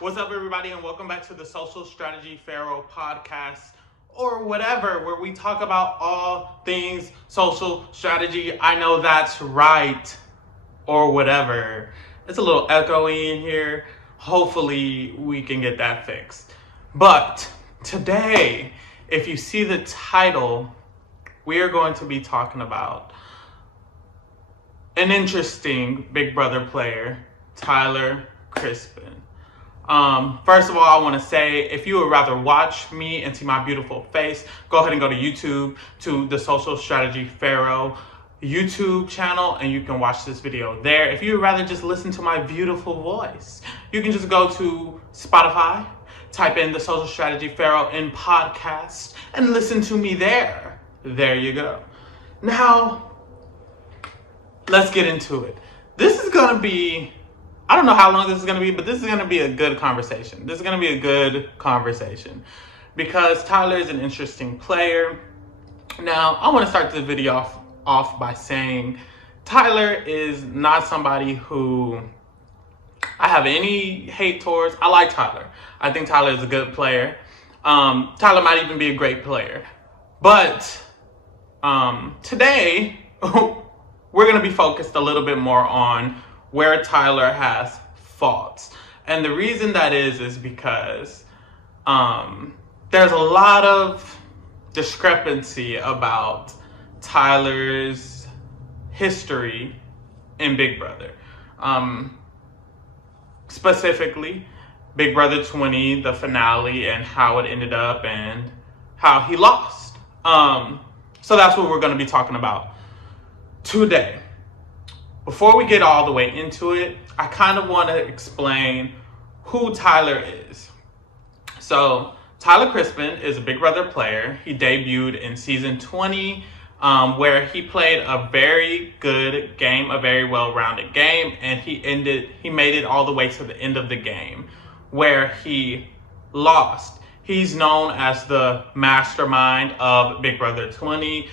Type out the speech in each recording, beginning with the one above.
What's up, everybody, and welcome back to the Social Strategy Pharaoh podcast, or whatever, where we talk about all things social strategy. I know that's right, or whatever. It's a little echoey in here. Hopefully, we can get that fixed. But today, if you see the title, we are going to be talking about an interesting Big Brother player, Tyler Crispen. First of all, I want to say, if you would rather watch me and see my beautiful face, go ahead and go to YouTube to the Social Strategy Pharaoh YouTube channel, and you can watch this video there. If you would rather just listen to my beautiful voice, you can just go to Spotify, type in the Social Strategy Pharaoh in podcast, and listen to me there. There you go. Now, let's get into it. This is going to be, I don't know how long this is going to be, but this is going to be a good conversation. This is going to be a good conversation because Tyler is an interesting player. Now, I want to start the video off by saying Tyler is not somebody who I have any hate towards. I like Tyler. I think Tyler is a good player. Tyler might even be a great player. But today, we're going to be focused a little bit more on where Tyler has faults. And the reason that is because there's a lot of discrepancy about Tyler's history in Big Brother. Specifically, Big Brother 20, the finale, and how it ended up and how he lost. So that's what we're going to be talking about today. Before we get all the way into it, I kind of want to explain who Tyler is. So, Tyler Crispen is a Big Brother player. He debuted in season 20, where he played a very good game, a very well-rounded game, and he made it all the way to the end of the game, where he lost. He's known as the mastermind of Big Brother 20.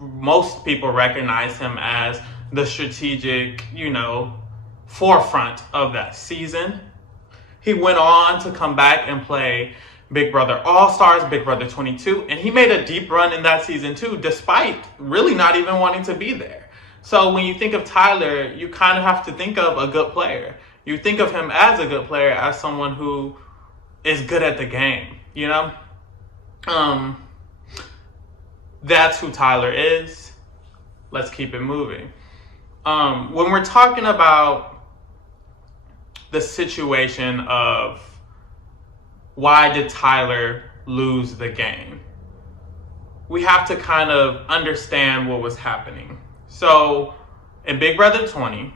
Most people recognize him as the strategic, forefront of that season. He went on to come back and play Big Brother All-Stars, Big Brother 22, and he made a deep run in that season too, despite really not even wanting to be there. So when you think of Tyler, you kind of have to think of a good player. You think of him as a good player, as someone who is good at the game, That's who Tyler is. Let's keep it moving. When we're talking about the situation of why did Tyler lose the game, we have to kind of understand what was happening. So in Big Brother 20,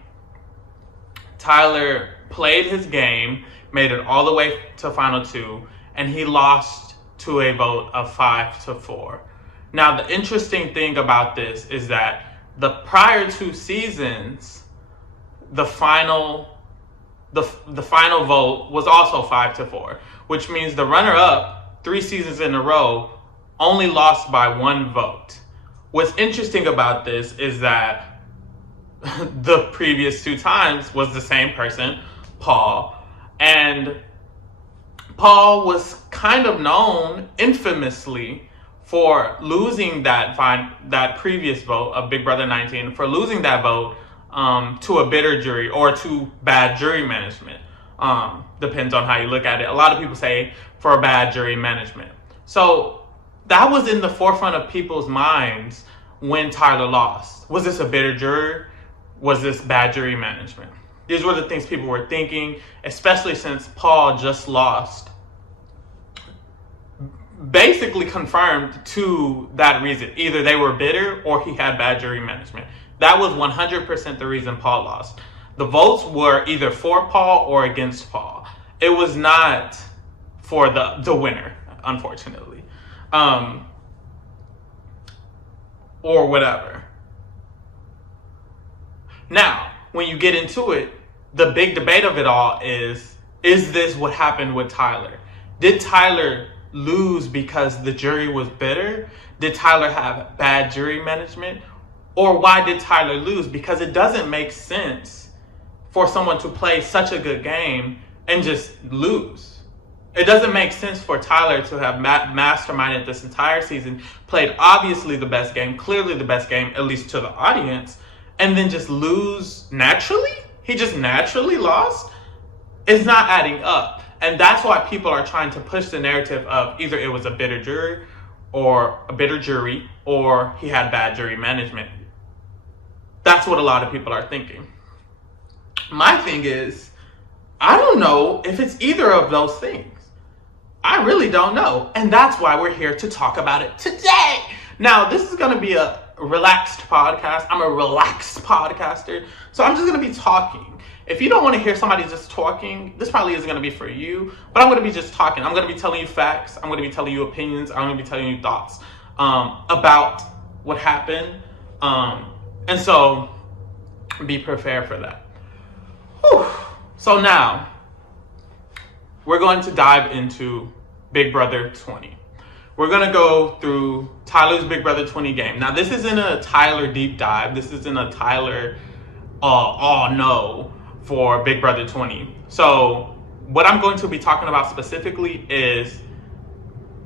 Tyler played his game, made it all the way to Final 2, and he lost to a vote of 5-4. Now, the interesting thing about this is that the prior 2 seasons, the final vote was also 5-4, which means the runner-up 3 seasons in a row only lost by 1 vote. What's interesting about this is that the previous 2 times was the same person, Paul, and Paul was kind of known infamously for losing that previous vote of Big Brother 19, for losing that vote to a bitter jury or to bad jury management. Depends on how you look at it. A lot of people say for bad jury management. So that was in the forefront of people's minds when Tyler lost. Was this a bitter juror? Was this bad jury management? These were the things people were thinking, especially since Paul just lost. Basically confirmed to that reason. Either they were bitter or he had bad jury management. That was 100% the reason Paul lost. The votes were either for Paul or against Paul. It was not for the winner, unfortunately. Or whatever. Now, when you get into it, the big debate of it all is this what happened with Tyler? Did Tyler lose because the jury was bitter? Did Tyler have bad jury management? Or why did Tyler lose? Because it doesn't make sense for someone to play such a good game and just lose. It doesn't make sense for Tyler to have masterminded this entire season, played obviously the best game, clearly the best game, at least to the audience, and then just lose naturally? He just naturally lost? It's not adding up. And that's why people are trying to push the narrative of either it was a bitter jury, or he had bad jury management. That's what a lot of people are thinking. My thing is, I don't know if it's either of those things. I really don't know. And that's why we're here to talk about it today. Now, this is going to be a relaxed podcast. I'm a relaxed podcaster. So I'm just going to be talking. If you don't want to hear somebody just talking, this probably isn't going to be for you. But I'm going to be just talking. I'm going to be telling you facts. I'm going to be telling you opinions. I'm going to be telling you thoughts about what happened. And so be prepared for that. Whew. So now we're going to dive into Big Brother 20. We're going to go through Tyler's Big Brother 20 game. Now, this isn't a Tyler deep dive. This isn't a Tyler no for Big Brother 20. So what I'm going to be talking about specifically is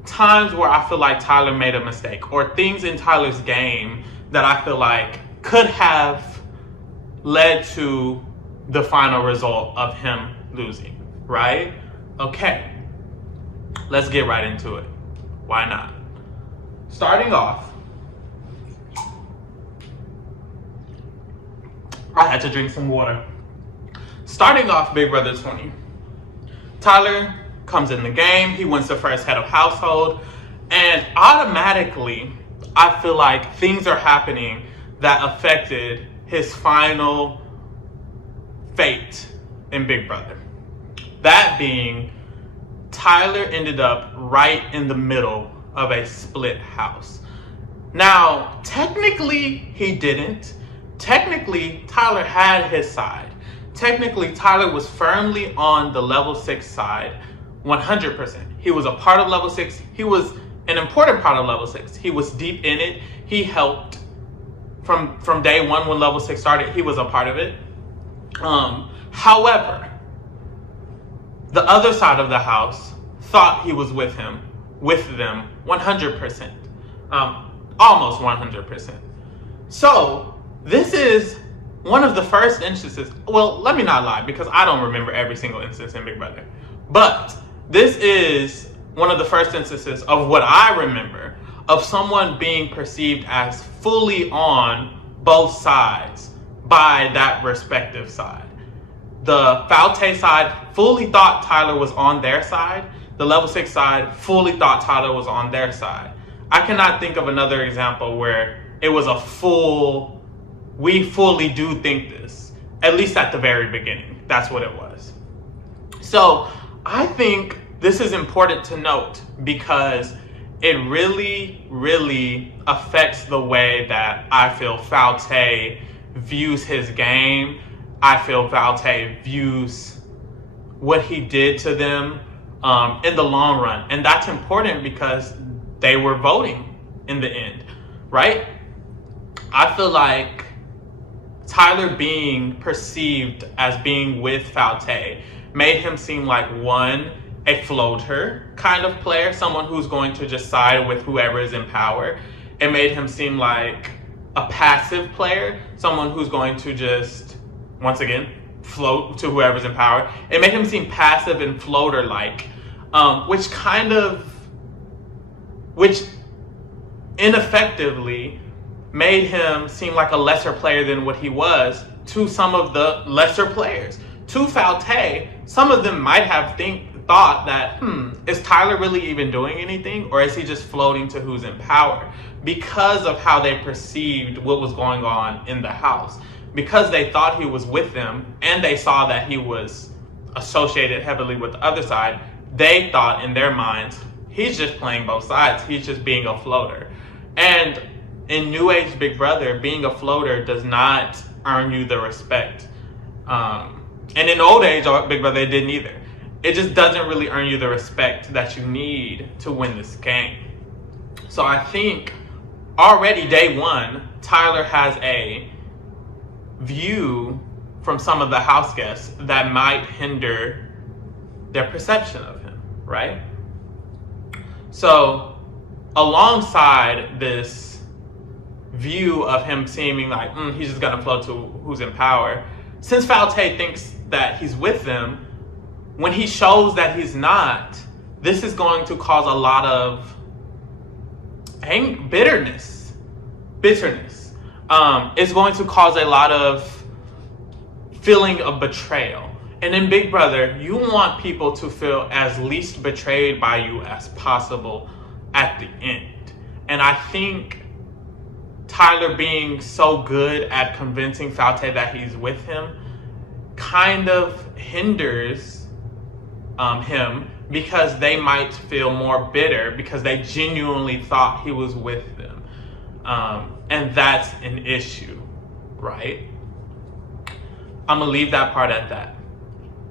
times where I feel like Tyler made a mistake, or things in Tyler's game that I feel like could have led to the final result of him losing, right? Okay, let's get right into it. Why not? Starting off, I had to drink some water. Starting off Big Brother 20, Tyler comes in the game. He wins the first head of household, and automatically I feel like things are happening that affected his final fate in Big Brother. That being, Tyler ended up right in the middle of a split house. Now, technically, he didn't. Technically, Tyler had his side. Technically, Tyler was firmly on the level 6 side, 100%. He was a part of level 6. He was an important part of level 6. He was deep in it. He helped from day one when level 6 started. He was a part of it. However, the other side of the house thought he was with them 100%, almost 100%. So this is one of the first instances. Well, let me not lie, because I don't remember every single instance in Big Brother. But this is one of the first instances of what I remember of someone being perceived as fully on both sides by that respective side. The Falte side fully thought Tyler was on their side. The level 6 side fully thought Tyler was on their side. I cannot think of another example where it was a full, we fully do think this, at least at the very beginning. That's what it was. So I think this is important to note because it really, really affects the way that I feel Falte views his game. I feel Falte views what he did to them in the long run. And that's important because they were voting in the end, right? I feel like Tyler being perceived as being with Falte made him seem like, one, a floater kind of player, someone who's going to just side with whoever is in power. It made him seem like a passive player, someone who's going to just, once again, float to whoever's in power. It made him seem passive and floater-like, which ineffectively made him seem like a lesser player than what he was to some of the lesser players. To Falte, some of them might have thought that, is Tyler really even doing anything, or is he just floating to who's in power? Because of how they perceived what was going on in the house. Because they thought he was with them, and they saw that he was associated heavily with the other side, they thought in their minds, he's just playing both sides. He's just being a floater. And in New Age Big Brother, being a floater does not earn you the respect. And in Old Age Big Brother, it didn't either. It just doesn't really earn you the respect that you need to win this game. So I think already day one, Tyler has a view from some of the house guests that might hinder their perception of him, right? So alongside this view of him seeming like he's just gonna flow to who's in power, since Falte thinks that he's with them, when he shows that he's not, this is going to cause a lot of bitterness. It's going to cause a lot of feeling of betrayal. And in Big Brother, you want people to feel as least betrayed by you as possible at the end. And I think Tyler being so good at convincing Falte that he's with him kind of hinders him, because they might feel more bitter because they genuinely thought he was with them. And that's an issue, right? I'm gonna leave that part at that.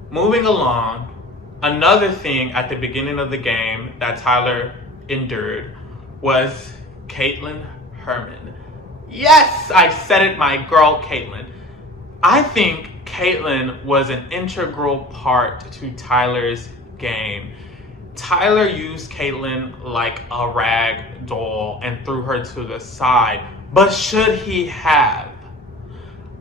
Moving along, another thing at the beginning of the game that Tyler endured was Kaitlyn Herman. Yes, I said it, my girl Kaitlyn. I think Kaitlyn was an integral part to Tyler's game. Tyler used Kaitlyn like a rag doll and threw her to the side. But should he have?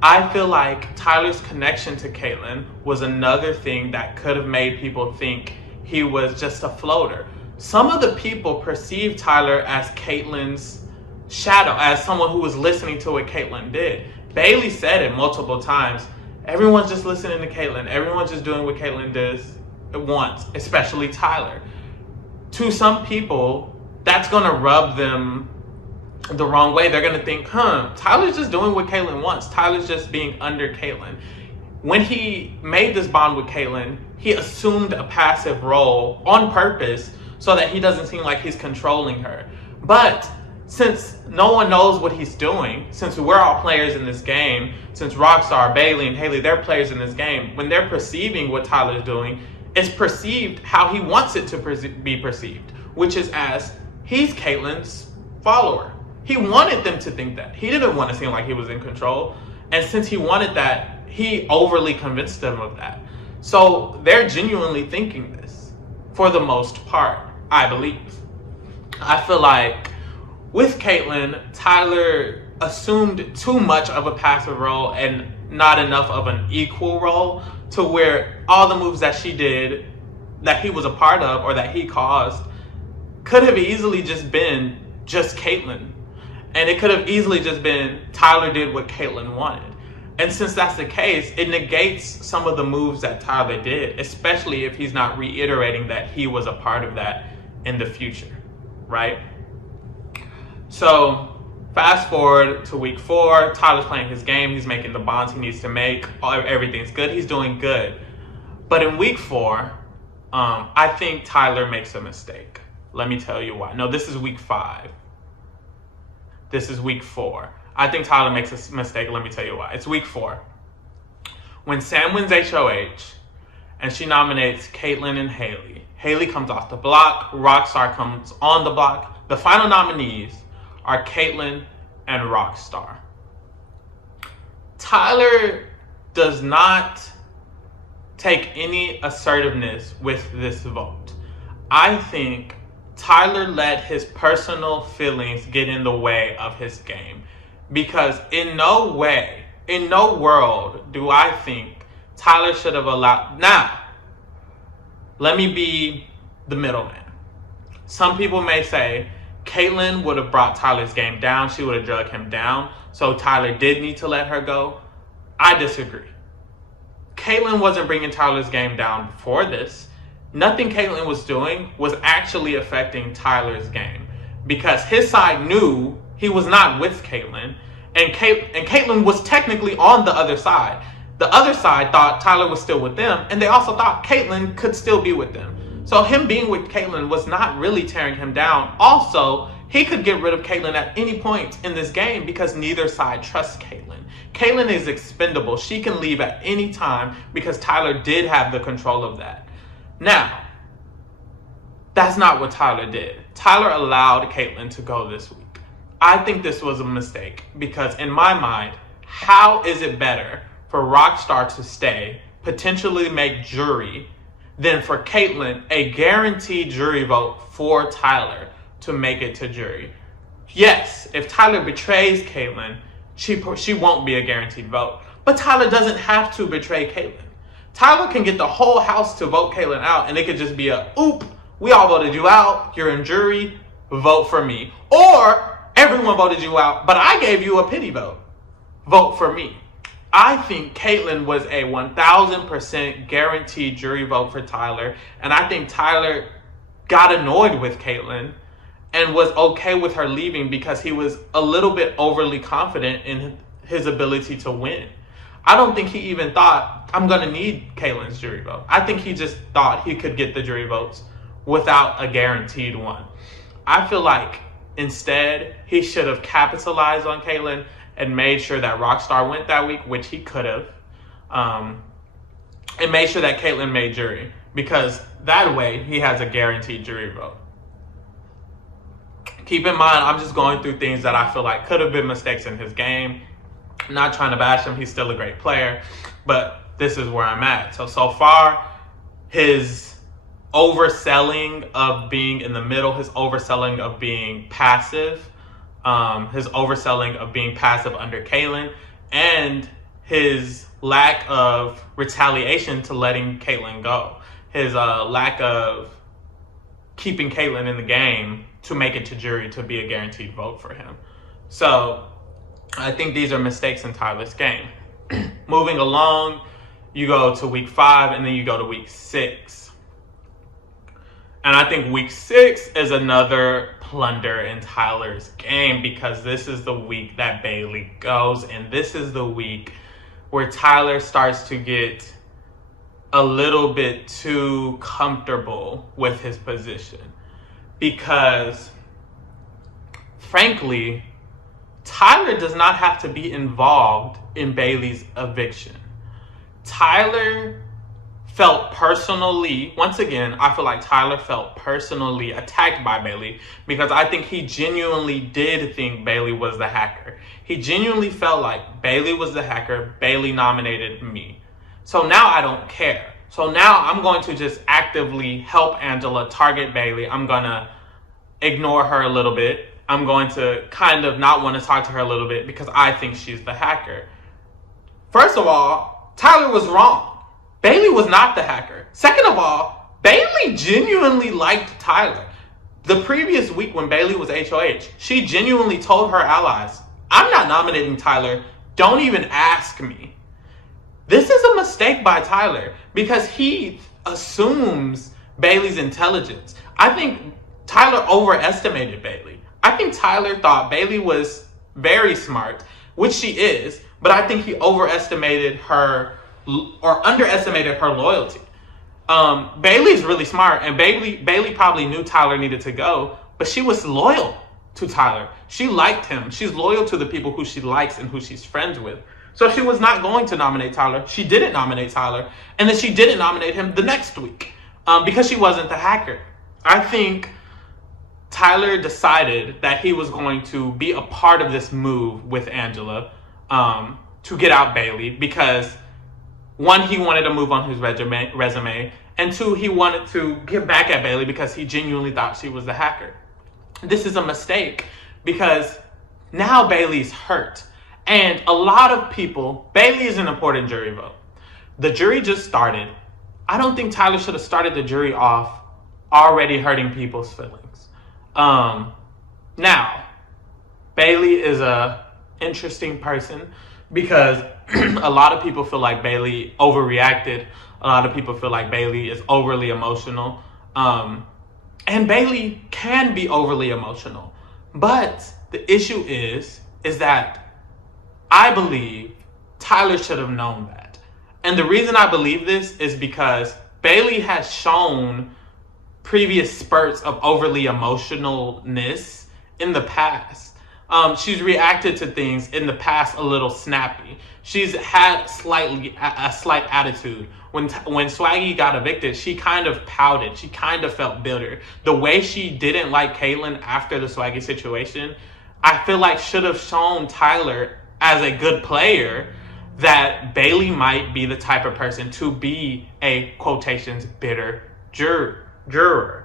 I feel like Tyler's connection to Kaitlyn was another thing that could have made people think he was just a floater. Some of the people perceived Tyler as Kaitlyn's shadow, as someone who was listening to what Kaitlyn did. Bayley said it multiple times. Everyone's just listening to Kaitlyn. Everyone's just doing what Kaitlyn does at once, especially Tyler. To some people, that's going to rub them the wrong way. They're going to think, Tyler's just doing what Kaitlyn wants. Tyler's just being under Kaitlyn. When he made this bond with Kaitlyn, he assumed a passive role on purpose so that he doesn't seem like he's controlling her. But since no one knows what he's doing, since we're all players in this game, since Rockstar, Bayley, and Haley, they're players in this game, when they're perceiving what Tyler's doing, it's perceived how he wants it to be perceived, which is as he's Kaitlyn's follower. He wanted them to think that. He didn't want to seem like he was in control. And since he wanted that, he overly convinced them of that. So they're genuinely thinking this for the most part, I believe. I feel like with Kaitlyn, Tyler assumed too much of a passive role and not enough of an equal role, to where all the moves that she did, that he was a part of or that he caused, could have easily just been just Kaitlyn. And it could have easily just been Tyler did what Kaitlyn wanted. And since that's the case, it negates some of the moves that Tyler did, especially if he's not reiterating that he was a part of that in the future, right? So fast forward to week 4, Tyler's playing his game. He's making the bonds he needs to make. Everything's good. He's doing good. But in week 4, I think Tyler makes a mistake. Let me tell you why. No, this is week 5. This is week 4. I think Tyler makes a mistake. Let me tell you why. It's week 4. When Sam wins HOH and she nominates Kaitlyn and Haley, Haley comes off the block. Rockstar comes on the block. The final nominees are Kaitlyn and Rockstar. Tyler does not take any assertiveness with this vote. I think Tyler let his personal feelings get in the way of his game, because in no way, in no world do I think Tyler should have allowed. Now, let me be the middleman. Some people may say Kaitlyn would have brought Tyler's game down. She would have dragged him down. So Tyler did need to let her go. I disagree. Kaitlyn wasn't bringing Tyler's game down before this. Nothing Kaitlyn was doing was actually affecting Tyler's game, because his side knew he was not with Kaitlyn, and Kaitlyn was technically on the other side. The other side thought Tyler was still with them, and they also thought Kaitlyn could still be with them. So him being with Kaitlyn was not really tearing him down. Also, he could get rid of Kaitlyn at any point in this game because neither side trusts Kaitlyn. Kaitlyn is expendable. She can leave at any time because Tyler did have the control of that. Now, that's not what Tyler did. Tyler allowed Kaitlyn to go this week. I think this was a mistake because in my mind, how is it better for Rockstar to stay, potentially make jury, then for Kaitlyn, a guaranteed jury vote for Tyler to make it to jury. Yes, if Tyler betrays Kaitlyn, she won't be a guaranteed vote. But Tyler doesn't have to betray Kaitlyn. Tyler can get the whole house to vote Kaitlyn out, and it could just be a, oop, we all voted you out, you're in jury, vote for me. Or, everyone voted you out, but I gave you a pity vote. Vote for me. I think Kaitlyn was a 1,000% guaranteed jury vote for Tyler, and I think Tyler got annoyed with Kaitlyn and was okay with her leaving because he was a little bit overly confident in his ability to win. I don't think he even thought, I'm going to need Kaitlyn's jury vote. I think he just thought he could get the jury votes without a guaranteed one. I feel like instead, he should have capitalized on Kaitlyn and made sure that Rockstar went that week, which he could have, and made sure that Kaitlyn made jury, because that way he has a guaranteed jury vote. Keep in mind, I'm just going through things that I feel like could have been mistakes in his game. I'm not trying to bash him, he's still a great player, but this is where I'm at. So far, his overselling of being in the middle, his overselling of being passive, his overselling of being passive under Kaitlyn, and his lack of retaliation to letting Kaitlyn go. His lack of keeping Kaitlyn in the game to make it to jury to be a guaranteed vote for him. So I think these are mistakes in Tyler's game. Moving along, you go to week 5 and then you go to week 6. And I think week 6 is another plunder in Tyler's game, because this is the week that Bayley goes, and this is the week where Tyler starts to get a little bit too comfortable with his position. Because, frankly, Tyler does not have to be involved in Bayley's eviction. Tyler felt personally, once again, I feel like Tyler felt personally attacked by Bayley, because I think he genuinely did think Bayley was the hacker. He genuinely felt like Bayley was the hacker, Bayley nominated me. So now I don't care. So now I'm going to just actively help Angela target Bayley. I'm going to ignore her a little bit. I'm going to kind of not want to talk to her a little bit because I think she's the hacker. First of all, Tyler was wrong. Bayley was not the hacker. Second of all, Bayley genuinely liked Tyler. The previous week when Bayley was HOH, she genuinely told her allies, I'm not nominating Tyler. Don't even ask me. This is a mistake by Tyler because he assumes Bayley's intelligence. I think Tyler overestimated Bayley. I think Tyler thought Bayley was very smart, which she is, but I think he overestimated her or underestimated her loyalty. Bayley's really smart, and Bayley probably knew Tyler needed to go, but she was loyal to Tyler. She liked him. She's loyal to the people who she likes and who she's friends with. So she was not going to nominate Tyler. She didn't nominate Tyler, and then she didn't nominate him the next week because she wasn't the hacker. I think Tyler decided that he was going to be a part of this move with Angela to get out Bayley because, one, he wanted to move on his resume, and two, he wanted to get back at Bayley because he genuinely thought she was the hacker. This is a mistake because now Bayley's hurt. And a lot of people, Bayley is an important jury vote. The jury just started. I don't think Tyler should have started the jury off already hurting people's feelings. Now, Bayley is a interesting person because a lot of people feel like Bayley overreacted. A lot of people feel like Bayley is overly emotional. And Bayley can be overly emotional. But the issue is that I believe Tyler should have known that. And the reason I believe this is because Bayley has shown previous spurts of overly emotionalness in the past. She's reacted to things in the past a little snappy. She's had a slight attitude. When Swaggy got evicted, she kind of pouted. She kind of felt bitter. The way she didn't like Kaitlyn after the Swaggy situation, I feel like should have shown Tyler as a good player that Bayley might be the type of person to be a quotations bitter juror.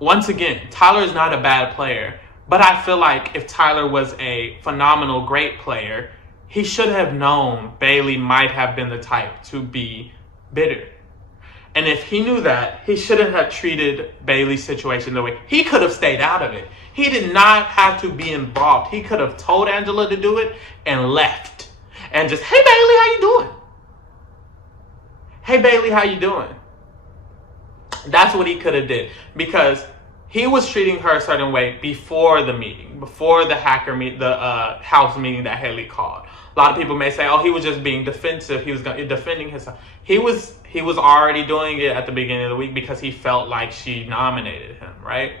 Once again, Tyler is not a bad player, but I feel like if Tyler was a phenomenal, great player, he should have known Bayley might have been the type to be bitter. And if he knew that, he shouldn't have treated Bayley's situation the way. He could have stayed out of it. He did not have to be involved. He could have told Angela to do it and left. And just, hey Bayley, how you doing? Hey Bayley, how you doing? That's what he could have did, because he was treating her a certain way before the meeting, before the house meeting that Haley called. A lot of people may say, oh, he was just being defensive. He was defending himself. He was already doing it at the beginning of the week because he felt like she nominated him, right?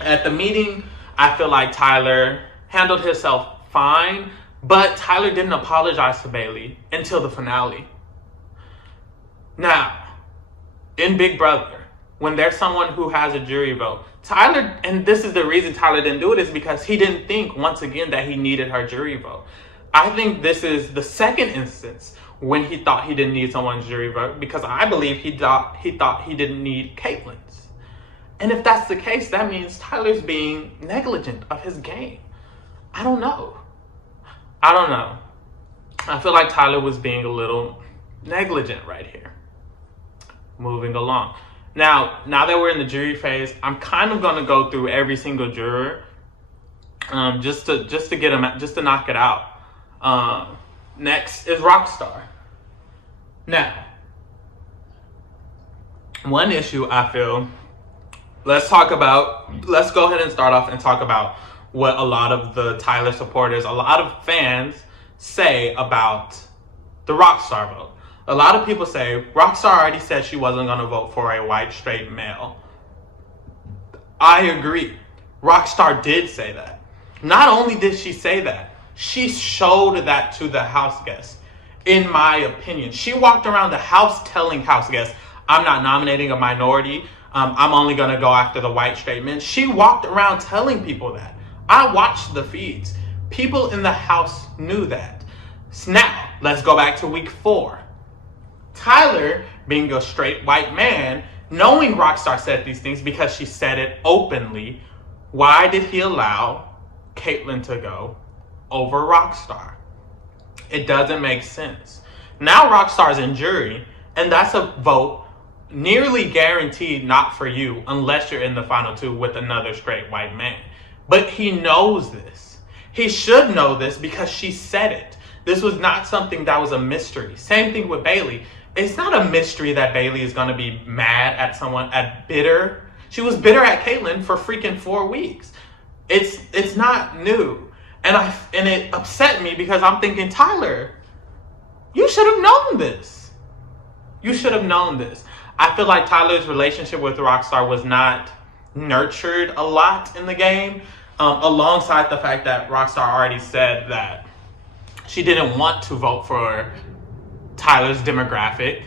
At the meeting, I feel like Tyler handled himself fine, but Tyler didn't apologize to Bayley until the finale. Now, in Big Brother, when there's someone who has a jury vote, Tyler, and this is the reason Tyler didn't do it, is because he didn't think, once again, that he needed her jury vote. I think this is the second instance when he thought he didn't need someone's jury vote, because I believe he thought he didn't need Kaitlyn's. And if that's the case, that means Tyler's being negligent of his game. I don't know. I feel like Tyler was being a little negligent right here. Moving along. Now that we're in the jury phase, I'm kind of going to go through every single juror, just to get them, just to knock it out. Next is Rockstar. Now, one issue I feel, let's go ahead and start off and talk about what a lot of the Tyler supporters, a lot of fans say about the Rockstar vote. A lot of people say Rockstar already said she wasn't going to vote for a white straight male. I agree. Rockstar did say that. Not only did she say that, she showed that to the house guests. In my opinion, she walked around the house telling house guests, I'm not nominating a minority. I'm only going to go after the white straight men. She walked around telling people that. I watched the feeds. People in the house knew that. So now, let's go back to week 4. Tyler, being a straight white man, knowing Rockstar said these things because she said it openly, why did he allow Kaitlyn to go over Rockstar? It doesn't make sense. Now Rockstar's in jury, and that's a vote nearly guaranteed not for you unless you're in the final 2 with another straight white man. But he knows this. He should know this because she said it. This was not something that was a mystery. Same thing with Bayley. It's not a mystery that Bayley is going to be mad at someone, bitter. She was bitter at Kaitlyn for freaking 4 weeks. It's not new. And it upset me because I'm thinking, Tyler, you should have known this. You should have known this. I feel like Tyler's relationship with Rockstar was not nurtured a lot in the game, alongside the fact that Rockstar already said that she didn't want to vote for Tyler's demographic,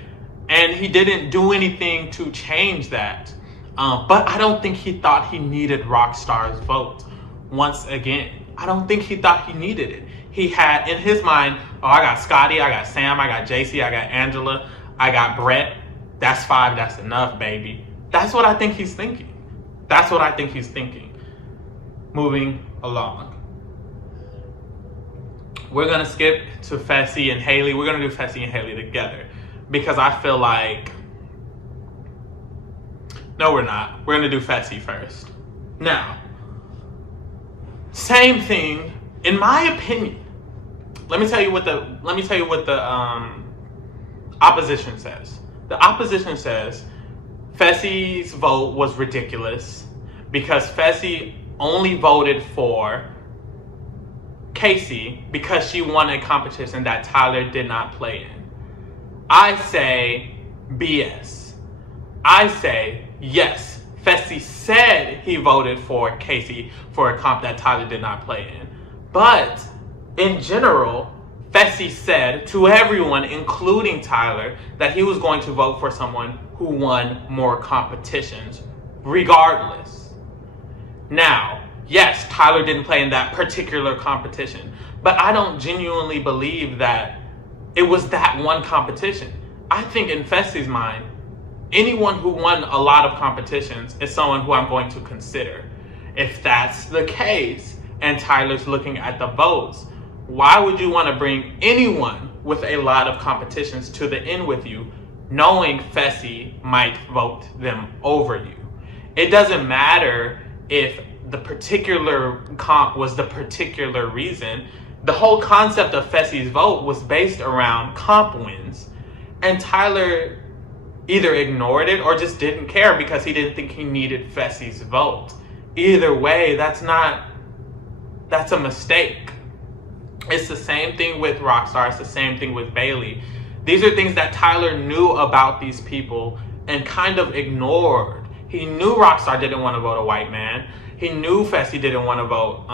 and he didn't do anything to change that. But I don't think he thought he needed Rockstar's vote. Once again, I don't think he thought he needed it. He had in his mind, oh, I got Scotty, I got Sam, I got JC, I got Angela, I got Brett. That's 5, that's enough, baby. That's what I think he's thinking. Moving along. We're going to skip to Fessy and Haley. We're going to do Fessy and Haley together because I feel like... No, we're not. We're going to do Fessy first. Now, same thing, in my opinion. Let me tell you what the opposition says. The opposition says Fessy's vote was ridiculous because Fessy only voted for Kaycee because she won a competition that Tyler did not play in. I say BS. I say yes, Fessy said he voted for Kaycee for a comp that Tyler did not play in. But in general, Fessy said to everyone, including Tyler, that he was going to vote for someone who won more competitions regardless. Now, yes, Tyler didn't play in that particular competition, but I don't genuinely believe that it was that one competition. I think in Fessy's mind, anyone who won a lot of competitions is someone who I'm going to consider. If that's the case, and Tyler's looking at the votes, why would you want to bring anyone with a lot of competitions to the end with you, knowing Fessy might vote them over you? It doesn't matter if the particular comp was the particular reason. The whole concept of Fessy's vote was based around comp wins, and Tyler either ignored it or just didn't care because he didn't think he needed Fessy's vote. Either way, that's a mistake. It's the same thing with Rockstar. It's the same thing with Bayley. These are things that Tyler knew about these people and kind of ignored. He knew Rockstar didn't want to vote a white man. He knew Fessy didn't want to vote,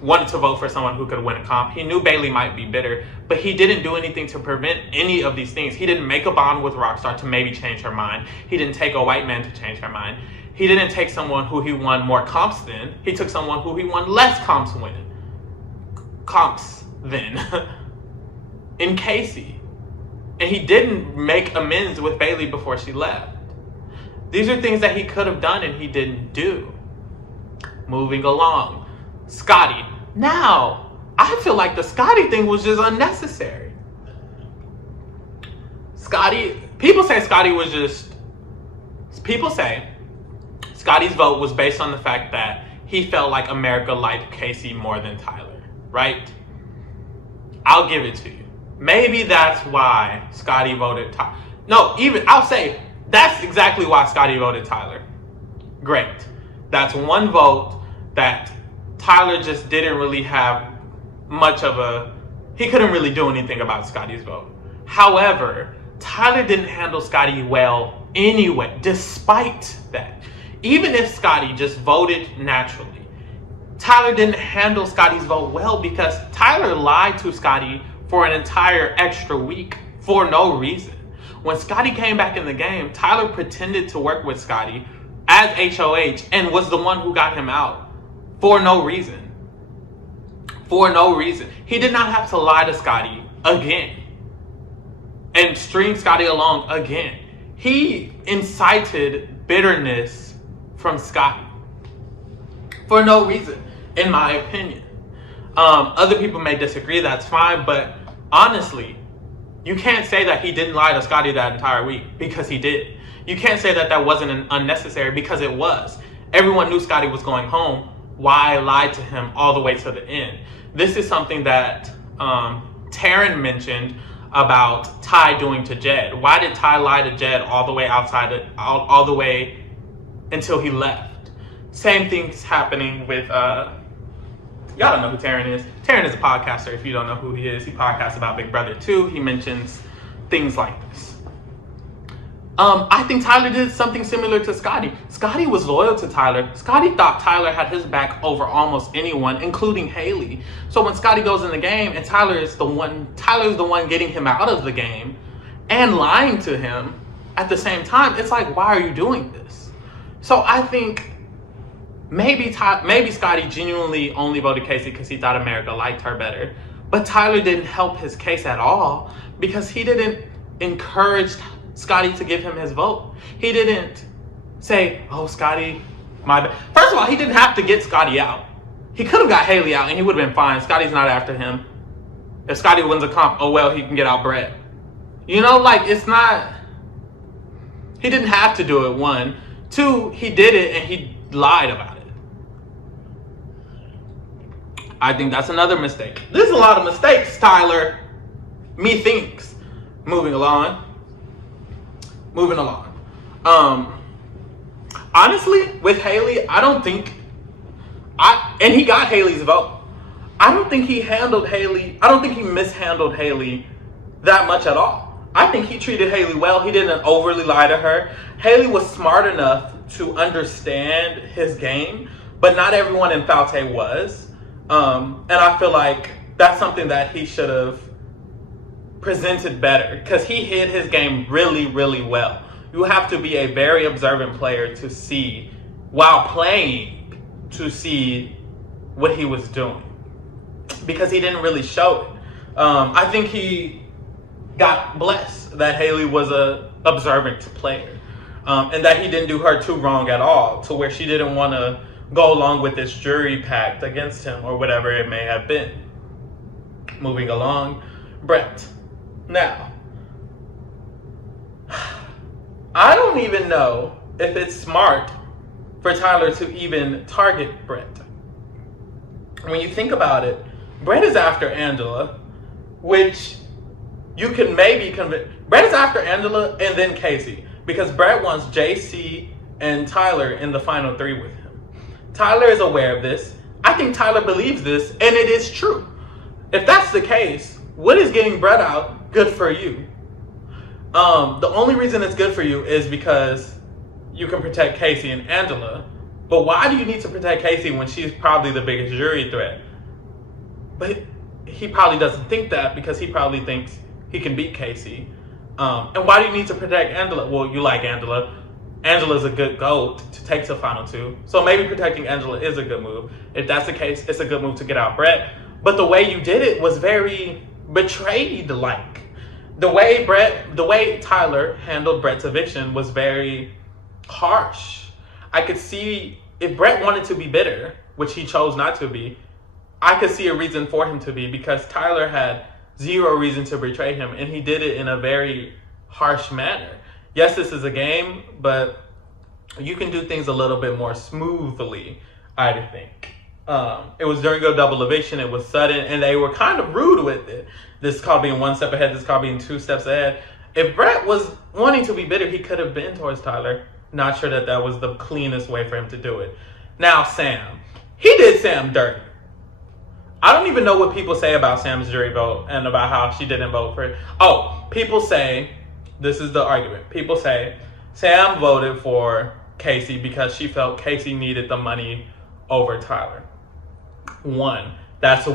wanted to vote for someone who could win a comp. He knew Bayley might be bitter, but he didn't do anything to prevent any of these things. He didn't make a bond with Rockstar to maybe change her mind. He didn't take a white man to change her mind. He didn't take someone who he won more comps than. He took someone who he won less comps than in Kaycee. And he didn't make amends with Bayley before she left. These are things that he could have done and he didn't do. Moving along. Scotty. Now, I feel like the Scotty thing was just unnecessary. People say Scotty's vote was based on the fact that he felt like America liked Kaycee more than Tyler, right? I'll give it to you. Maybe that's why Scotty voted Tyler. No, I'll say that's exactly why Scotty voted Tyler. Great. That's one vote that Tyler just didn't really have he couldn't really do anything about Scotty's vote. However, Tyler didn't handle Scotty well anyway, despite that. Even if Scotty just voted naturally, Tyler didn't handle Scotty's vote well because Tyler lied to Scotty for an entire extra week for no reason. When Scotty came back in the game, Tyler pretended to work with Scotty as HOH and was the one who got him out for no reason. For no reason. He did not have to lie to Scotty again and string Scotty along again. He incited bitterness from Scotty for no reason, in my opinion. Other people may disagree, that's fine, but honestly, you can't say that he didn't lie to Scotty that entire week, because he did. You can't say that that wasn't unnecessary, because it was. Everyone knew Scotty was going home. Why lie to him all the way to the end? This is something that Taryn mentioned about Ty doing to Jed. Why did Ty lie to Jed all the way all the way until he left? Same thing's happening with y'all don't know who Taryn is. Taryn is a podcaster. If you don't know who he is, he podcasts about Big Brother 2. He mentions things like this. I think Tyler did something similar to Scotty. Scotty was loyal to Tyler. Scotty thought Tyler had his back over almost anyone, including Haley. So when Scotty goes in the game and Tyler's the one getting him out of the game and lying to him at the same time, it's like, why are you doing this? So I think maybe Scotty genuinely only voted Kaycee because he thought America liked her better. But Tyler didn't help his case at all because he didn't encourage Scotty to give him his vote. He didn't say, oh, Scotty, my bad. First of all, he didn't have to get Scotty out. He could have got Haley out and he would have been fine. Scotty's not after him. If Scotty wins a comp, oh well, he can get out Brett. You know, like, it's not, he didn't have to do it, one. Two, he did it and he lied about it. I think that's another mistake. There's a lot of mistakes, Tyler. Methinks. Moving along. Honestly, with Haley, and he got Haley's vote. I don't think he mishandled Haley that much at all. I think he treated Haley well. He didn't overly lie to her. Haley was smart enough to understand his game, but not everyone in Falte was. And I feel like that's something that he should have presented better, because he hid his game really, really well. You have to be a very observant player to see, while playing, to see what he was doing, because he didn't really show it. I think he got blessed that Haley was a observant player, and that he didn't do her too wrong at all, to where she didn't want to go along with this jury pact against him, or whatever it may have been. Moving along, Brett. Now, I don't even know if it's smart for Tyler to even target Brett. When you think about it, Brett is after Angela, which you can maybe convince. Brett is after Angela and then Kaycee, because Brett wants JC and Tyler in the final 3 with him. Tyler is aware of this. I think Tyler believes this, and it is true. If that's the case, what is getting Brett out good for you? The only reason it's good for you is because you can protect Kaycee and Angela. But why do you need to protect Kaycee when she's probably the biggest jury threat? But he probably doesn't think that, because he probably thinks he can beat Kaycee. And why do you need to protect Angela? Well, you like Angela. Angela's a good GOAT to take to final 2. So maybe protecting Angela is a good move. If that's the case, it's a good move to get out Brett. But the way you did it was very betrayed-like. The way Tyler handled Brett's eviction was very harsh. I could see if Brett wanted to be bitter, which he chose not to be, I could see a reason for him to be, because Tyler had zero reason to betray him, and he did it in a very harsh manner. Yes, this is a game, but you can do things a little bit more smoothly, I think. It was during a double eviction. It was sudden, and they were kind of rude with it. This call being 1 step ahead, this call being 2 steps ahead. If Brett was wanting to be bitter, he could have been towards Tyler. Not sure that that was the cleanest way for him to do it. Now, Sam. He did Sam dirty. I don't even know what people say about Sam's jury vote and about how she didn't vote for it. Oh, people say, this is the argument. People say Sam voted for Kaycee because she felt Kaycee needed the money over Tyler. One, that's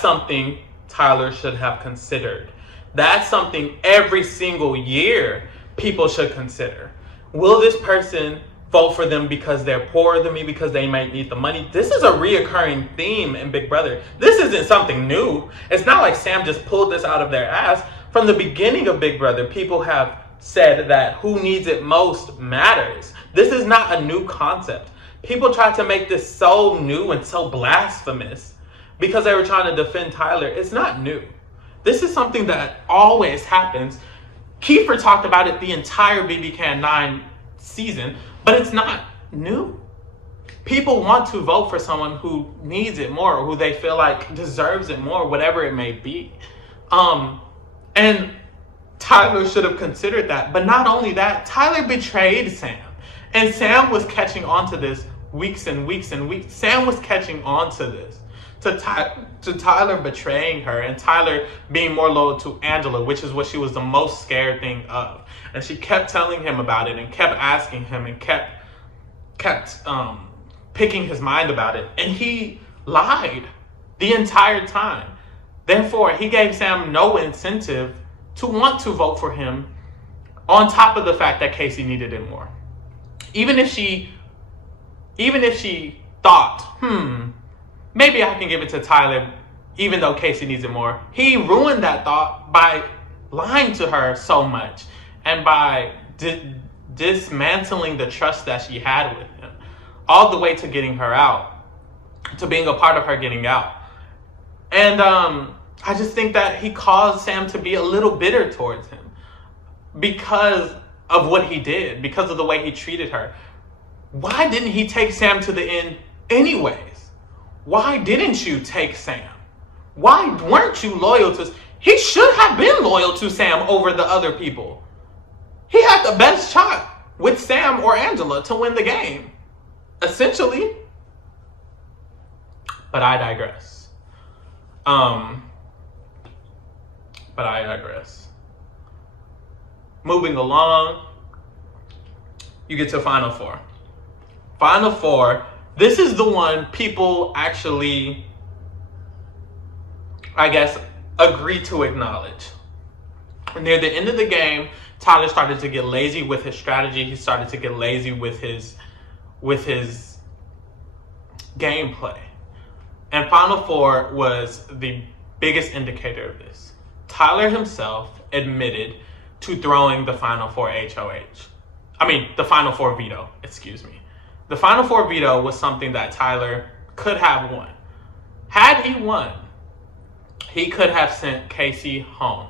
something Tyler should have considered. That's something every single year people should consider. Will this person vote for them because they're poorer than me, because they might need the money? This is a reoccurring theme in Big Brother. This isn't something new. It's not like Sam just pulled this out of their ass. From the beginning of Big Brother, people have said that who needs it most matters. This is not a new concept. People tried to make this so new and so blasphemous because they were trying to defend Tyler. It's not new. This is something that always happens. Kiefer talked about it the entire BB Can 9 season, but it's not new. People want to vote for someone who needs it more, or who they feel like deserves it more, whatever it may be. And Tyler should have considered that. But not only that, Tyler betrayed Sam. And Sam was catching on to this weeks and weeks and weeks. Sam was catching on to this. To Tyler betraying her, and Tyler being more loyal to Angela, which is what she was the most scared thing of. And she kept telling him about it, and kept asking him, and kept picking his mind about it. And he lied the entire time. Therefore, he gave Sam no incentive to want to vote for him, on top of the fact that Kaycee needed it more. Even if she thought, maybe I can give it to Tyler, even though Kaycee needs it more. He ruined that thought by lying to her so much, and by dismantling the trust that she had with him, all the way to getting her out, to being a part of her getting out. And I just think that he caused Sam to be a little bitter towards him because of what he did, because of the way he treated her. Why didn't he take Sam to the end anyways? Why didn't you take Sam? Why weren't you loyal to... He should have been loyal to Sam over the other people. He had the best shot with Sam or Angela to win the game, essentially. But I digress. Moving along, you get to Final Four. Final Four, this is the one people actually, I guess, agree to acknowledge. Near the end of the game, Tyler started to get lazy with his strategy. He started to get lazy with his gameplay. And Final Four was the biggest indicator of this. Tyler himself admitted to throwing the Final Four HOH. The Final Four veto, excuse me. The Final Four veto was something that Tyler could have won. Had he won, he could have sent Kaycee home.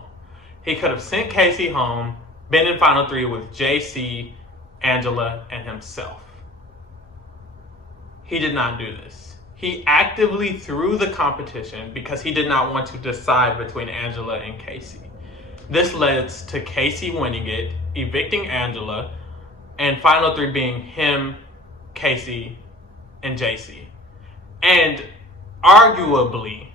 He could have sent Kaycee home, been in Final Three with JC, Angela, and himself. He did not do this. He actively threw the competition because he did not want to decide between Angela and Kaycee. This led to Kaycee winning it, evicting Angela, and Final Three being him, Kaycee, and JC. And arguably,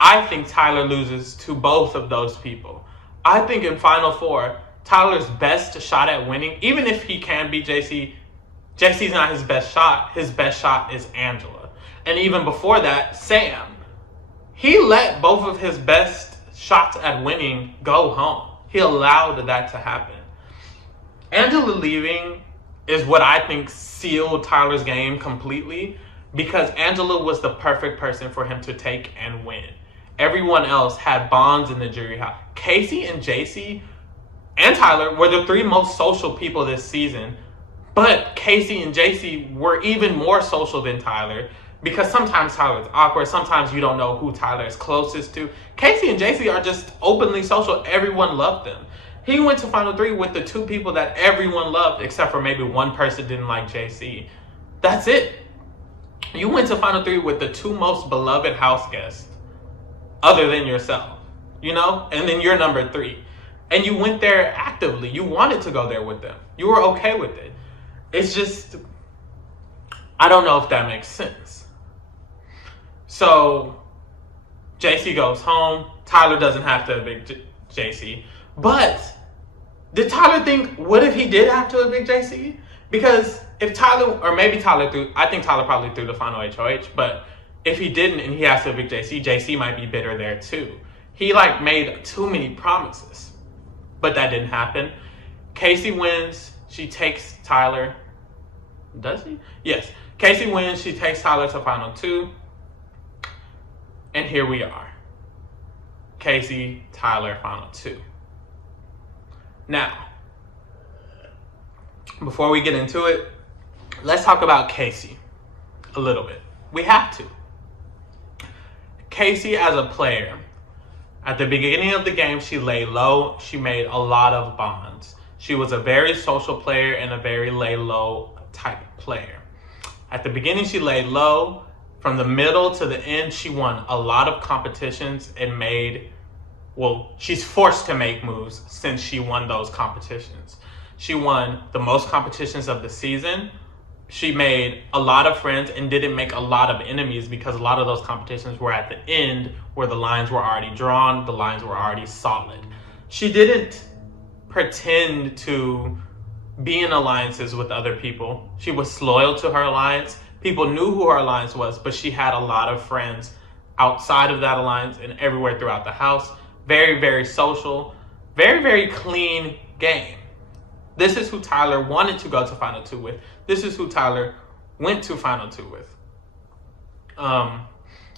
I think Tyler loses to both of those people. I think in Final Four, Tyler's best shot at winning, even if he can beat JC, JC's not his best shot. His best shot is Angela. And even before that, Sam. He let both of his best shots at winning go home. He allowed that to happen. Angela leaving is what I think sealed Tyler's game completely, because Angela was the perfect person for him to take and win. Everyone else had bonds in the jury house. Kaycee and JC and Tyler were the three most social people this season, but Kaycee and JC were even more social than Tyler, because sometimes Tyler's awkward, sometimes you don't know who Tyler is closest to. Kaycee and JC are just openly social. Everyone loved them. He went to Final Three with the two people that everyone loved, except for maybe one person didn't like JC. That's it. You went to Final Three with the two most beloved house guests, other than yourself, and then you're number 3. And you went there actively. You wanted to go there with them. You were okay with it. It's just, I don't know if that makes sense. So, JC goes home. Tyler doesn't have to evict JC. But, did Tyler think, what if he did have to evict JC? Because if Tyler, or maybe Tyler threw, I think Tyler probably threw the final HOH, but if he didn't and he has to evict JC might be bitter there too. He made too many promises, but that didn't happen. Kaycee wins, she takes Tyler, does he? Yes, Kaycee wins, she takes Tyler to Final 2, and here we are. Kaycee, Tyler, Final 2. Now, before we get into it, let's talk about Kaycee a little bit. We have to. Kaycee as a player, at the beginning of the game, she lay low. She made a lot of bonds. She was a very social player and a very lay low type player. At the beginning, she laid low. From the middle to the end, she won a lot of competitions and she's forced to make moves since she won those competitions. She won the most competitions of the season. She made a lot of friends and didn't make a lot of enemies, because a lot of those competitions were at the end where the lines were already drawn, the lines were already solid. She didn't pretend to be in alliances with other people. She was loyal to her alliance. People knew who her alliance was, but she had a lot of friends outside of that alliance and everywhere throughout the house. Very, very social, very, very clean game. This is who Tyler wanted to go to Final 2 with. This is who Tyler went to Final 2 with.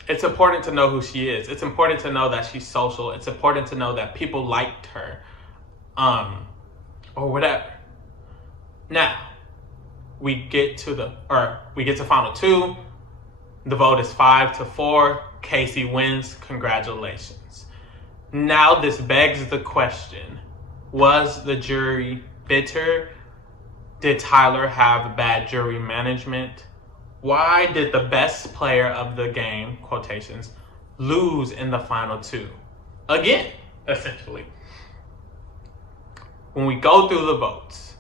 It's important to know who she is. It's important to know that she's social. It's important to know that people liked her, or whatever. Now, we get to Final 2. The vote is 5-4. Kaycee wins. Congratulations. Now this begs the question: was the jury bitter? Did Tyler have bad jury management? Why did the best player of the game, quotations, lose in the Final 2? Again, essentially. When we go through the votes,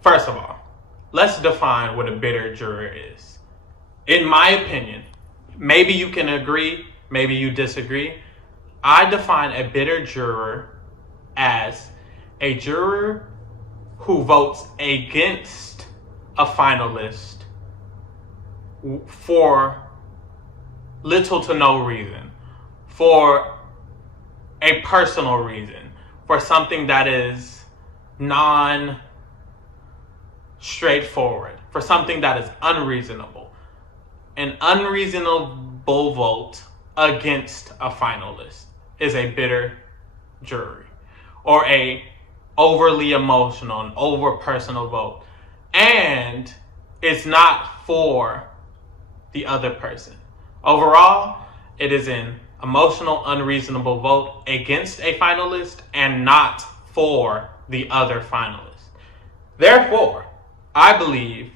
first of all, let's define what a bitter juror is. In my opinion, maybe you can agree, maybe you disagree. I define a bitter juror as a juror who votes against a finalist for little to no reason, for a personal reason, for something that is non-straightforward. for something that is unreasonable. An unreasonable vote against a finalist is a bitter jury, or a overly emotional and over personal vote, and it's not for the other person. Overall, it is an emotional, unreasonable vote against a finalist and not for the other finalist. Therefore, I believe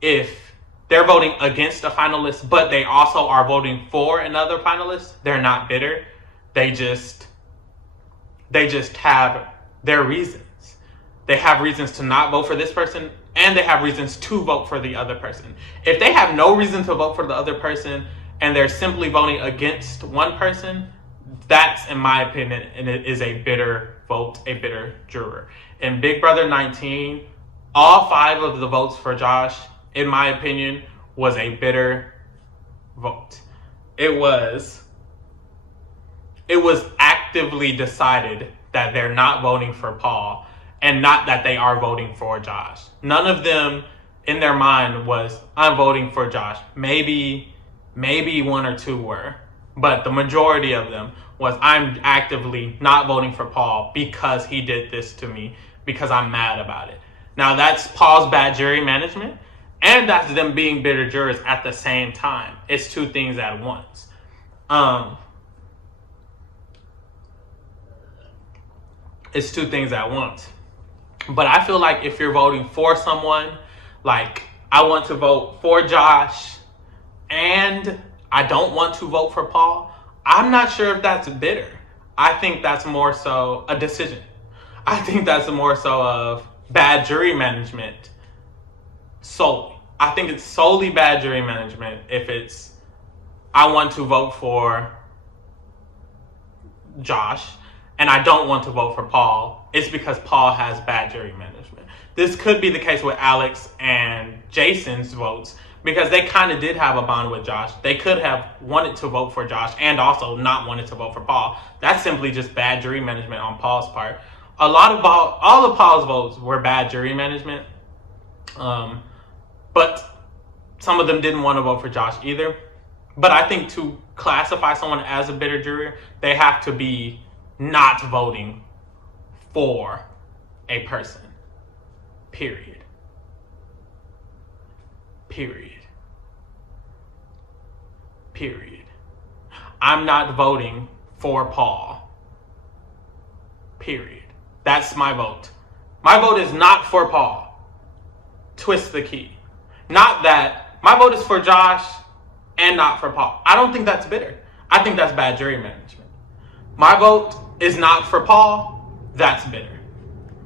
if they're voting against a finalist, but they also are voting for another finalist, they're not bitter. They just have their reasons. They have reasons to not vote for this person, and they have reasons to vote for the other person. If they have no reason to vote for the other person and they're simply voting against one person, that's, in my opinion, and it is a bitter vote, a bitter juror. In Big Brother 19, all 5 of the votes for Josh, in my opinion, was a bitter vote. It was actively decided that they're not voting for Paul, and not that they are voting for Josh. None of them in their mind was, I'm voting for Josh. Maybe 1 or 2 were, but the majority of them was, I'm actively not voting for Paul because he did this to me, because I'm mad about it. Now that's Paul's bad jury management, and that's them being bitter jurors at the same time. It's 2 things at once. It's 2 things at once. But I feel like if you're voting for someone, like I want to vote for Josh and I don't want to vote for Paul, I'm not sure if that's bitter. I think that's more so a decision. I think that's more so of bad jury management solely. I think it's solely bad jury management if it's, I want to vote for Josh and I don't want to vote for Paul. It's because Paul has bad jury management. This could be the case with Alex and Jason's votes, because they kind of did have a bond with Josh. They could have wanted to vote for Josh and also not wanted to vote for Paul. That's simply just bad jury management on Paul's part. All of Paul's votes were bad jury management. But some of them didn't want to vote for Josh either. But I think to classify someone as a bitter juror, they have to be not voting for a person. Period. I'm not voting for Paul. Period. That's my vote. My vote is not for Paul. Twist the key. Not that my vote is for Josh and not for Paul. I don't think that's bitter. I think that's bad jury management. My vote is not for Paul. That's bitter.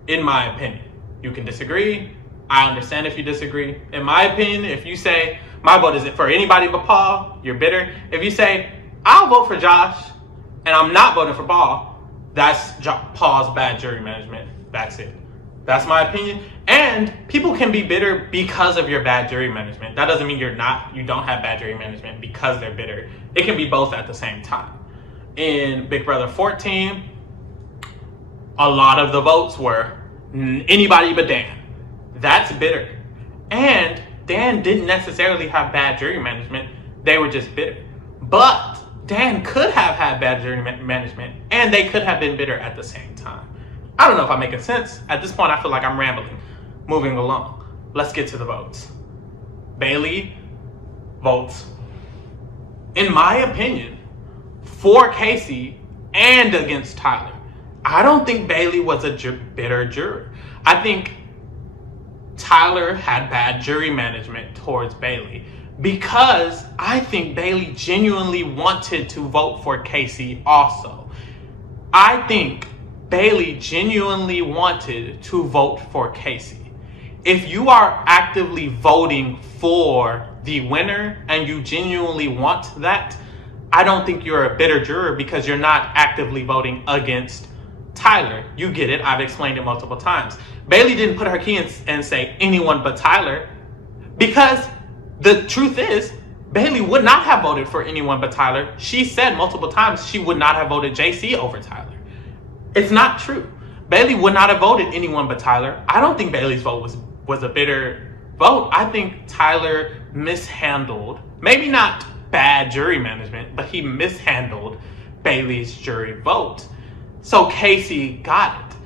In my opinion. You can disagree. I understand if you disagree. In my opinion, if you say my vote isn't for anybody but Paul, you're bitter. If you say I'll vote for Josh and I'm not voting for Paul, that's Paul's bad jury management. That's it. That's my opinion. And people can be bitter because of your bad jury management. That doesn't mean you don't have bad jury management because they're bitter. It can be both at the same time. In Big Brother 14, a lot of the votes were anybody but Dan. That's bitter. And Dan didn't necessarily have bad jury management. They were just bitter. But Dan could have had bad jury management, and they could have been bitter at the same time. I don't know if I'm making sense. At this point, I feel like I'm rambling. Moving along. Let's get to the votes. Bayley votes, in my opinion, for Kaycee and against Tyler. I don't think Bayley was a bitter juror. I think Tyler had bad jury management towards Bayley, because I think Bayley genuinely wanted to vote for Kaycee also. I think Bayley genuinely wanted to vote for Kaycee. If you are actively voting for the winner and you genuinely want that, I don't think you're a bitter juror, because you're not actively voting against Tyler. You get it. I've explained it multiple times. Bayley didn't put her key in and say anyone but Tyler, because the truth is Bayley would not have voted for anyone but Tyler. She said multiple times she would not have voted JC over Tyler. It's not true. Bayley would not have voted anyone but Tyler. I don't think Bayley's vote was a bitter vote. I think Tyler mishandled, maybe not bad jury management, but he mishandled Bayley's jury vote. So Kaycee got it.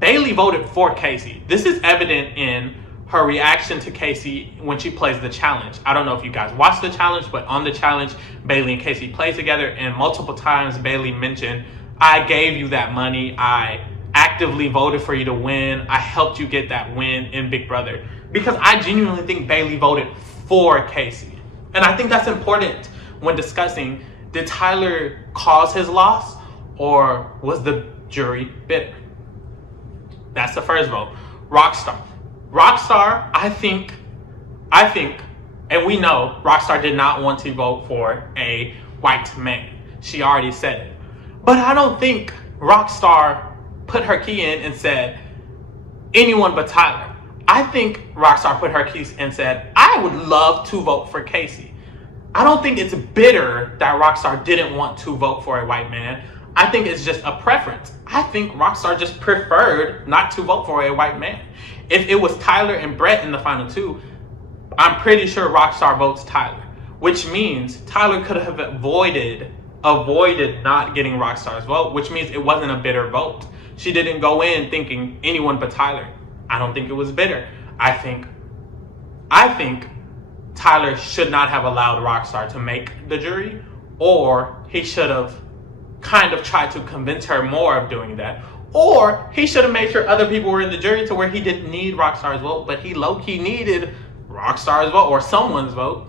Bayley voted for Kaycee. This is evident in her reaction to Kaycee when she plays the challenge. I don't know if you guys watched the challenge, but on the challenge, Bayley and Kaycee play together, and multiple times Bayley mentioned, I gave you that money, I actively voted for you to win, I helped you get that win in Big Brother. Because I genuinely think Bayley voted for Kaycee. And I think that's important when discussing, did Tyler cause his loss, or was the jury bitter? That's the first vote. Rockstar. Rockstar, I think, and we know Rockstar did not want to vote for a white man. She already said it. But I don't think Rockstar put her key in and said, anyone but Tyler. I think Rockstar put her keys and said, I would love to vote for Kaycee. I don't think it's bitter that Rockstar didn't want to vote for a white man. I think it's just a preference. I think Rockstar just preferred not to vote for a white man. If it was Tyler and Brett in the final two, I'm pretty sure Rockstar votes Tyler, which means Tyler could have avoided not getting Rockstar's vote, which means it wasn't a bitter vote. She didn't go in thinking anyone but Tyler. I don't think it was bitter. I think Tyler should not have allowed Rockstar to make the jury, or he should have kind of tried to convince her more of doing that. Or he should have made sure other people were in the jury to where he didn't need Rockstar's vote, but he low-key needed Rockstar's vote or someone's vote.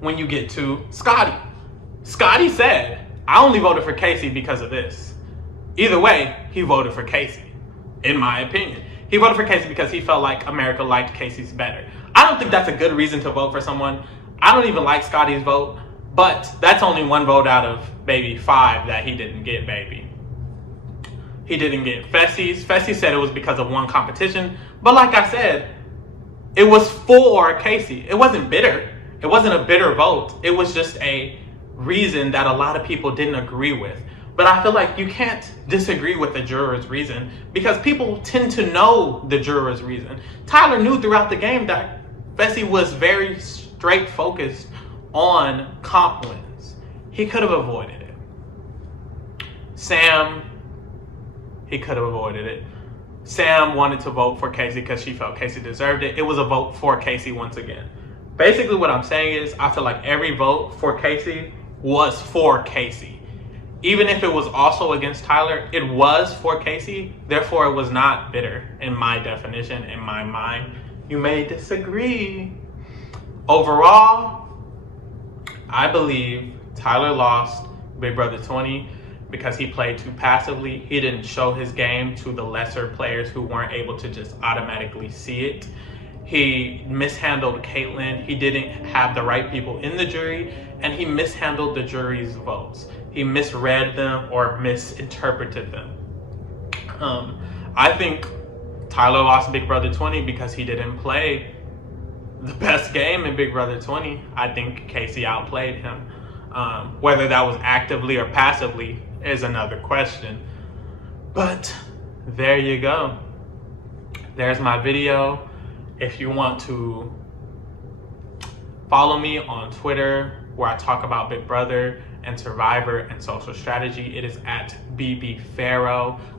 When you get to Scotty. Scotty said, I only voted for Kaycee because of this. Either way, he voted for Kaycee, in my opinion. He voted for Kaycee because he felt like America liked Kaycee's better. I don't think that's a good reason to vote for someone. I don't even like Scotty's vote, but that's only one vote out of maybe 5 that he didn't get, baby. He didn't get Fessy's. Fessy said it was because of one competition. But like I said, it was for Kaycee. It wasn't bitter. It wasn't a bitter vote. It was just a reason that a lot of people didn't agree with. But I feel like you can't disagree with the juror's reason because people tend to know the juror's reason. Tyler knew throughout the game that Fessy was very straight focused on comp wins. He could have avoided it. Sam, he could have avoided it. Sam wanted to vote for Kaycee because she felt Kaycee deserved it. It was a vote for Kaycee once again. Basically what I'm saying is I feel like every vote for Kaycee was for Kaycee. Even if it was also against Tyler, it was for Kaycee. Therefore, it was not bitter in my definition, in my mind. You may disagree. Overall, I believe Tyler lost Big Brother 20 because he played too passively. He didn't show his game to the lesser players who weren't able to just automatically see it. He mishandled Kaitlyn. He didn't have the right people in the jury, and he mishandled the jury's votes. He misread them or misinterpreted them. I think Tyler lost Big Brother 20 because he didn't play the best game in Big Brother 20. I think Kaycee outplayed him. Whether that was actively or passively is another question. But there you go. There's my video. If you want to follow me on Twitter, where I talk about Big Brother and Survivor and social strategy, it is at BB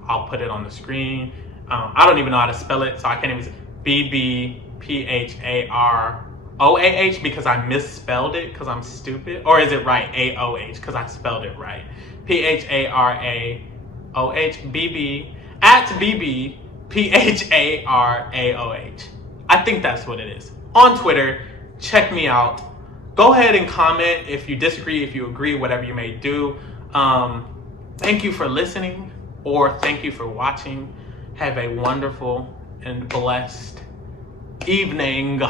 I'll put it on the screen. I don't even know how to spell it, so I can't even say BBPHAROAH because I misspelled it because I'm stupid. Or is it right? AOH because I spelled it right. PHARAOH BB at BBPHARAOH. I think that's what it is. On Twitter, check me out. Go ahead and comment if you disagree, if you agree, whatever you may do. Thank you for listening, or thank you for watching. Have a wonderful and blessed evening.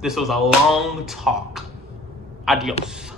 This was a long talk. Adios.